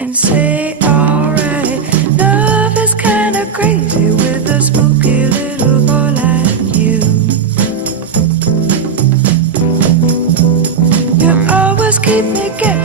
And say, alright, love is kinda crazy with a spooky little boy like you. You always keep me guessing.